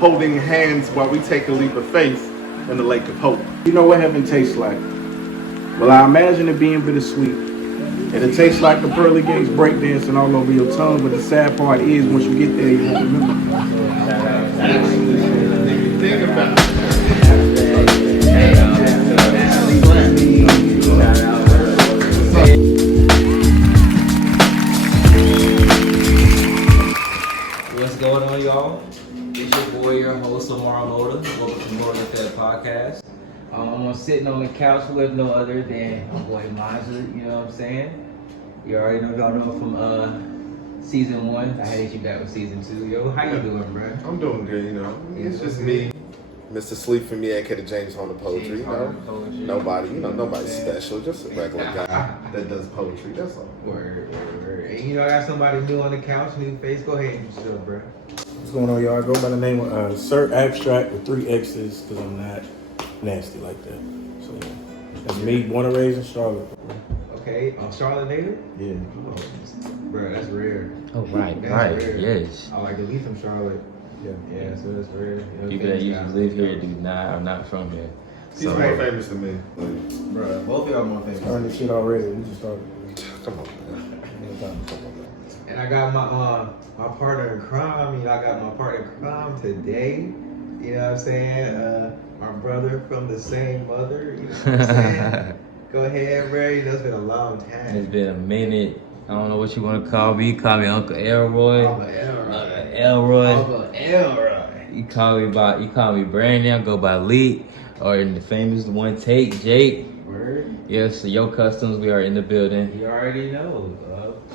Holding hands while we take a leap of faith in the lake of hope. You know what heaven tastes like? Well, I imagine it being bittersweet. And it tastes like the pearly gates breakdancing all over your tongue, but the sad part is once you get there, you won't remember. Think about it. What's going on, y'all? It's your boy, your host, MODA. Welcome to MODA Podcast. I'm sitting on the couch with no other than my boy Maja, you know what I'm saying? You already know, y'all know from season 1. I had you back with season 2. Yo, how you doing, bro? I'm doing good, you know. It's just me, Mr. Sleep for me, aka James on the poetry, you know. Nobody's special, just a regular guy that does poetry, that's all. Word. And you know, I got somebody new on the couch, new face. Go ahead and show, bro. What's going on, y'all? I go by the name of Sir Abstraxxx with 3 X's because I'm not nasty like that. So, that's me, born and raised in Charlotte. Okay, Charlotte native? Yeah. Oh, bro, that's rare. Oh, right, That's rare. yes. I like to leave from Charlotte. Yeah, so that's rare. You know, People that usually live here are not from here. He's more famous than me. Bro, both of y'all more famous. Starting this shit already. We just started. Come on, man. And I got my partner in crime. You know, I got my partner in crime today. You know what I'm saying? My brother from the same mother. You know what I'm saying? Go ahead, bro. You know, it's been a long time. It's been a minute. I don't know what you want to call me. You call me Uncle Elroy. Uncle Elroy. Uncle Elroy. Uncle Elroy. You call me Brandon. I go by Lee. Or in the famous one take, Jake. Word. Yes, so your customs, we are in the building. You already know. What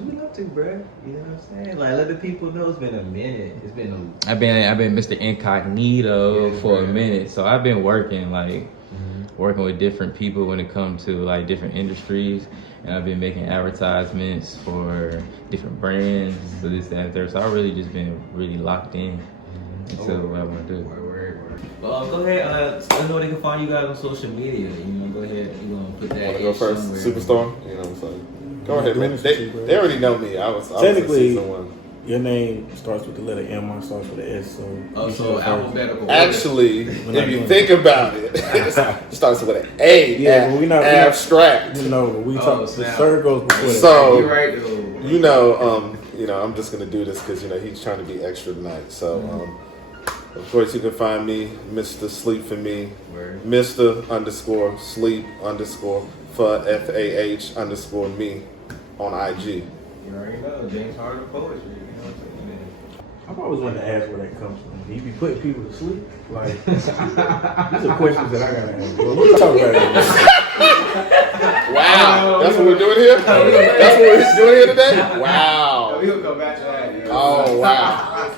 you been up to, bro? You know what I'm saying? Like, let the people know it's been a minute. It's been I've been Mr. Incognito for a bro. minute. So I've been working working with different people when it comes to like different industries, and I've been making advertisements for different brands, so this, that, and there. So I've really just been really locked in into what I want to do. Word. Well, go ahead. I know they can find you guys on social media. You know, go ahead. You gonna put that. Want to go first? somewhere. Superstar? You know what I'm saying? Go ahead, man. They already know me. I was in Technically, season 1. your name starts with the letter M, mine starts with the S, so... Oh, you so should have alphabetical. Actually, if you think about it, it starts with an A. Yeah, but we're not Abstraxxx. You know, we talk. The snap. Sir goes before that. So, You're right, though. you know, I'm just gonna do this because he's trying to be extra tonight. So, of course, you can find me, Mr. Sleep for me, Word. Mr. _Sleep_ for FAH_ me on IG. You already know. James Harden poetry. You know what I'm saying? I've always wanted to ask where that comes from. He be putting people to sleep? Like, these are questions that I gotta ask. Well, let's talk about it. Wow, that's what we're doing here. That's what we're doing here today. Wow. We'll come back to that. You know? Oh wow.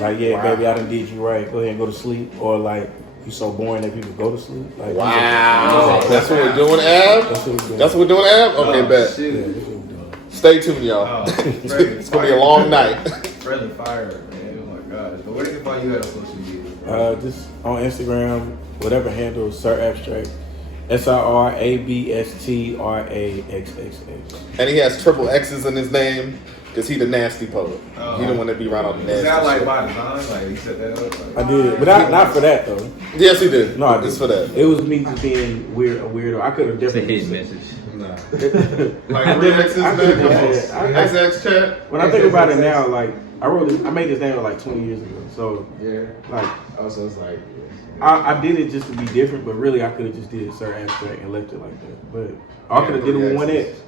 Like, yeah, baby, I done did you right. Go ahead and go to sleep. Or like, you so boring that people go to sleep. Like, Wow. That's what we're doing, Ab. That's what we're doing, Ab. Okay, bet. Yeah, that's what we're doing. Stay tuned, y'all. It's gonna be a long night. Friendly fire, man. Oh my gosh. But where can find you at on social media, bro? Just on Instagram, whatever handle, Sir Abstraxxx. SIRABSTRAXXX. And he has triple X's in his name because he the nasty poet. He the one that be right on the nasty. Is that like shit. by design? Like he set that up? Like, I did, but not for that though. Yes, he did. No, I didn't. It's for that. It was me just being a weirdo. I could have It's a definitely. hit message. Like 3 X's, I could've just man. had- XX chat. When I think about it now, like I made this name like 20 years ago. So yeah. like Also, it's like. I did it just to be different, but really I could have just did Sir Abstraxxx and left it like that. But I could have did it with 1 X.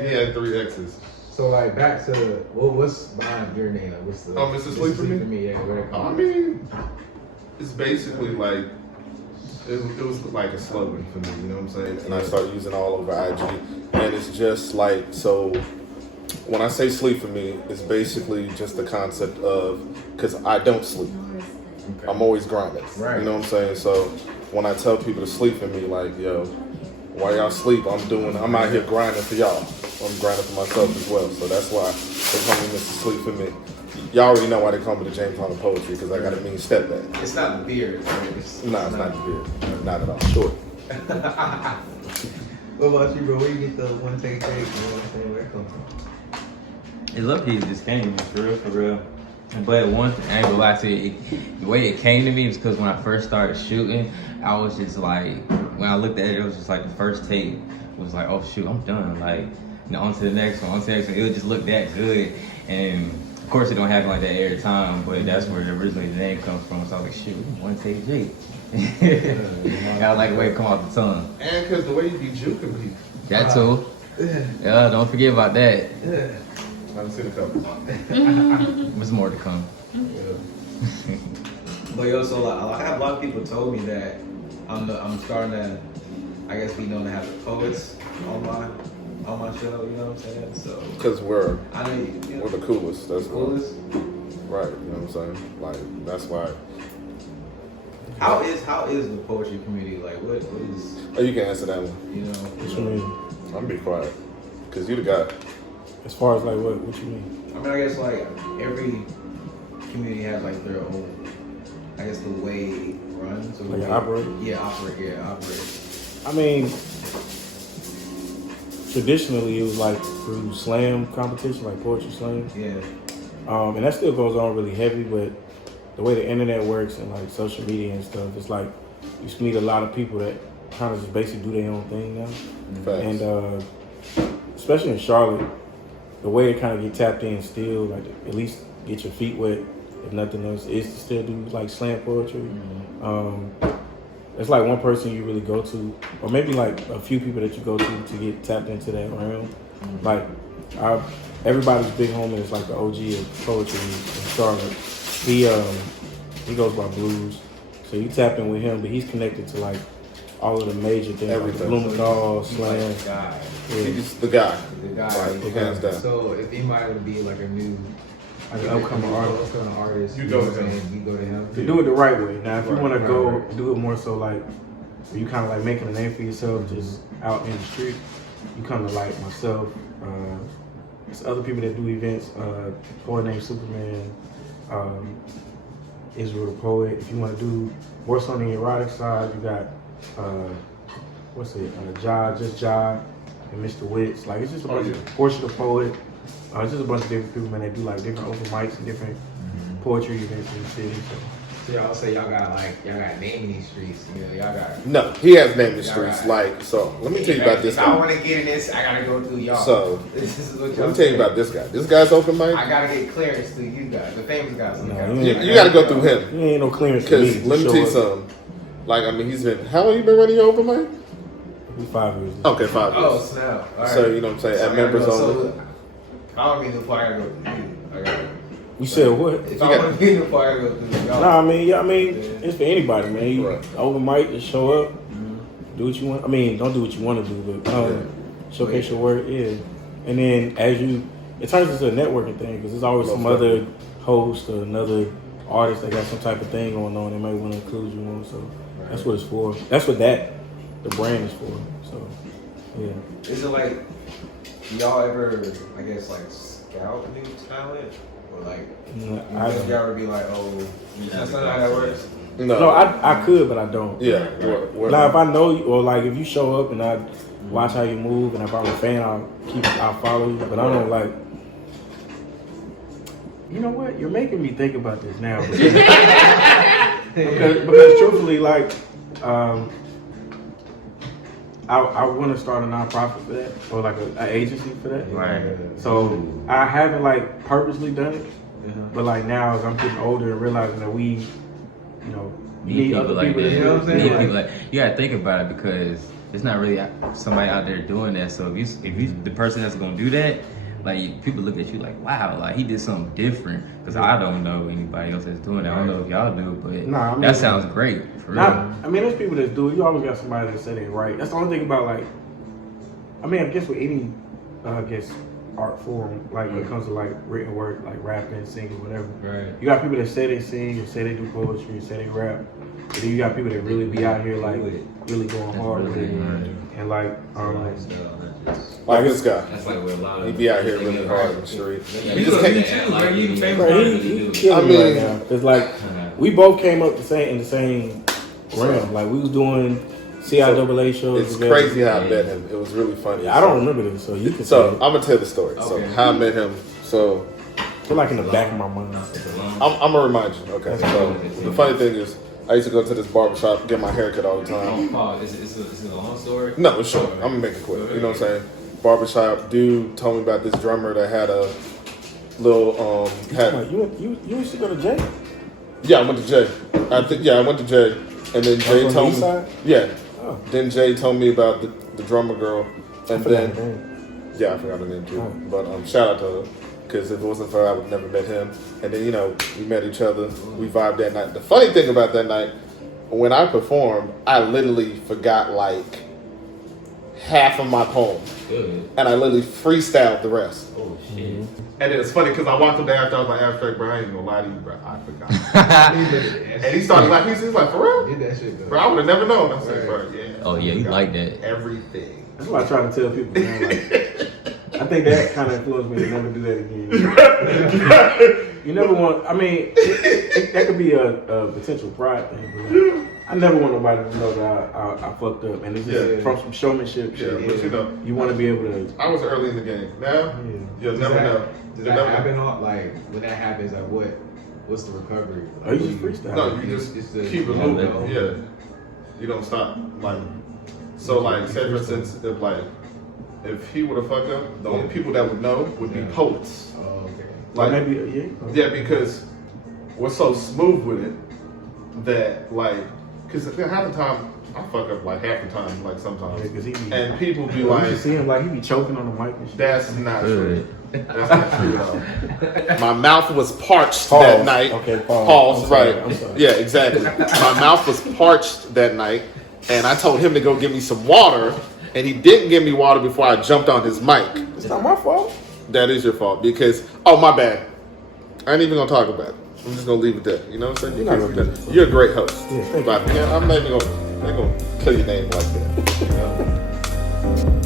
He had 3 X's. So like back to what's behind your name? Like, what's the? Oh, Mr. Sleep for me? Yeah, where it I comes. mean, it's basically like it was like a slogan for me, you know what I'm saying? And I started using it all over IG, and it's just like so. When I say sleep for me, it's basically just the concept of because I don't sleep. Okay. I'm always grinding. Right. You know what I'm saying? So when I tell people to sleep for me, like yo, while y'all sleep, I'm out here grinding for y'all. I'm grinding for myself as well. So that's why they call me Mr. Sleep for me. Y'all already know why they call me the James Harden Poetry because I got a mean stepdad. It's not the beard. No, it's not the beard. Not at all. Short. What about you, bro? Where you get the one take take? You know what I'm saying? Where it come from? It's lucky it just came to me, for real, for real. But one thing, I ain't gonna lie to you, the way it came to me was because when I first started shooting, I was just like, when I looked at it, it was just like the first take was like, oh shoot, I'm done. Like, you know, on to the next one, on to the next one. It would just look that good. And of course it don't happen like that every time, but that's where originally the name comes from. So I was like, shoot, one take Jake. I was like the way it come off the tongue. And because the way you be juking people. That too. Yeah, don't forget about that. I've seen a couple. There's more to come. But yo, so like, I have a lot of people told me that I'm starting to, I guess, be known to have the poets on my show. You know what I'm saying? So Because we're you know, the coolest. That's why. coolest. Right. You know what I'm saying? Like, that's why. How is the poetry community like? What is, Oh, you can answer that one. you know? What you mean? I'm gonna be quiet. Because you the guy. As far as like what you mean? I mean, I guess like every community has like their own, I guess, the way it runs. Or the Like way- operate? Yeah, operate. I mean, traditionally it was like through slam competition, like poetry slam. Yeah. And that still goes on really heavy, but the way the internet works and like social media and stuff, it's like you just meet a lot of people that kind of just basically do their own thing now. Facts. And especially in Charlotte, the way it kind of get tapped in still, like at least get your feet wet, if nothing else, is to still do like slam poetry. It's like one person you really go to, or maybe like a few people that you go to get tapped into that realm. Like everybody's big homie is like the OG of poetry in Charlotte. He goes by Blues, so you tap in with him, but he's connected to like all of the major things, Everything. like Blumenthal, Slam. Like the guy. Yeah. He's the guy. The guy. Right, hands down. So if anybody would be like a new, Like an upcoming artist. you go know to what I'm him. saying? You go to him. To do it the right way. Now, if you Right, want to right, go right. do it more so like, where you kind of like making a name for yourself, just out in the street, you come to like myself. There's other people that do events. A poet named Superman, Israel the Poet. If you want to do more so on the erotic side, you got Ja, and Mr. Witz. Like it's just a bunch of Portia the Poet. It's just a bunch of different people, man. They do like different open mics and different poetry events in the city. So y'all say y'all got name in these streets. You know, y'all got. No, he has named the Yeah, streets. right. Like, so let me tell you about this If I guy. want to get in this, I gotta go through y'all. So, this is what let y'all me tell you about this guy. This guy's open mic. I gotta get clearance through you guys, the famous guys. No, You gotta go through him. You ain't no clearance for me. Because let me tell you something. Like, I mean, he's been, how long you been running your open mic? We 5 years. Okay, 5 years. Oh snap! All So, right. you know what I'm saying? So At I gotta members go- only. So, I don't mean the fire. I gotta go through you. I gotta. You said what? If I want to be in the fire, I go through y'all. Nah, I mean, it's for anybody, man. You Right. open mic, just show up, do what you want. I mean, don't do what you want to do, but showcase your work, yeah. And then it turns into a networking thing because there's always some other host or another artist that got some type of thing going on. They might want to include you on, so that's what it's for. That's what the brand is for. So, yeah. Is it like y'all ever, I guess, like scout new talent, or like I y'all ever be like, oh, that's not how that works? No, I could, but I don't. Yeah. Now, if I know you, or like if you show up and I watch how you move, and if I'm a fan, I'll follow you. But I don't like. You know what? You're making me think about this now. because truthfully, like, I want to start a nonprofit for that, or like an agency for that. Right. So I haven't like purposely done it, but like now as I'm getting older and realizing that we, you know, need other people to that. do, you know what I'm saying? Need Like, people like you gotta think about it because there's not really somebody out there doing that. So if you the person that's gonna do that, like people look at you like, wow, like he did something different. Because I don't know anybody else that's doing that. I don't know if y'all do, but Nah, I mean, that sounds great for real. I mean, there's people that do it. You always got somebody that say they right. That's the only thing about like, I mean, I guess with any, art form, like when it comes to like written work, like rapping, singing, whatever. Right. You got people that say they sing, and say they do poetry, and say they rap. But then you got people that really be out here like really going hard with it, and like, Like this guy. That's like where a lot of He be out here really hard in the street. Yeah, He just can't. too, bro. You famous. bro, he killing me right now. Cause like we both came up in the same realm. Like we was doing CIAA shows. It's crazy how I met him. It was really funny. Yeah, I don't remember this, so you can. So I'm gonna tell the story. So Okay. how I met him. So I feel like in the back of my mind. I'm gonna remind you. Okay. So the funny thing is, I used to go to this barbershop, get my haircut all the time. Is it a long story? No, it's short. I'm gonna make it quick. You know what I'm saying? Barbershop dude told me about this drummer that had a little You used to go to Jay? Yeah, I went to Jay. I went to Jay, and then Jay from the told east me. side? Yeah. Oh. Then Jay told me about the drummer girl, and I then forgot her name. yeah, I forgot her name too. Oh. But shout out to her, because if it wasn't for her, I would never met him. And then we met each other, we vibed that night. The funny thing about that night, when I performed, I literally forgot like half of my poem, Good. and I literally freestyled the rest. Oh shit. And then it's funny because I walked up there after I was like, Abstraxxx, bro, I ain't gonna lie to you, bro, I forgot. And he started like, he's like, for real? Did that shit though. Bro, I would have never known. I said, bro, yeah. Oh, yeah, you like that. Everything. That's what I try to tell people, man. Like, I think that kind of influenced me to never do that again. You never want. I mean, that could be a potential pride thing, but like, I never want nobody to know that I fucked up, and it's just from some showmanship Yeah, shit. but You want to be able to. I was early in the game. Now, you'll never know. Does You'll that never happen know. on like when that happens? Like what's the recovery? Oh, you just freestyle. No, you just It's the- keep it yeah, moving. yeah. Yeah. You don't stop. Like, so like, say for instance, if he would have fucked up, the only people that would know would be poets. Oh, okay. Like, maybe yeah, because we're so smooth with it that like, because half the time I fuck up like half the time, like sometimes, because he be. and people be You like, should see him like he be choking on the mic and shit. "That's not true. Good. That's not true at all." My mouth was parched Pause. that night. Okay, pause. Pause. I'm sorry, Right. I'm sorry. Yeah, exactly. My mouth was parched that night, and I told him to go get me some water, and he didn't give me water before I jumped on his mic. It's not my fault. That is your fault because my bad. I ain't even gonna talk about it. I'm just gonna leave it there. You know what I'm saying? You're not gonna do that. You're a great host. Yeah, thank but you. I'm not even gonna kill your name like that. You know?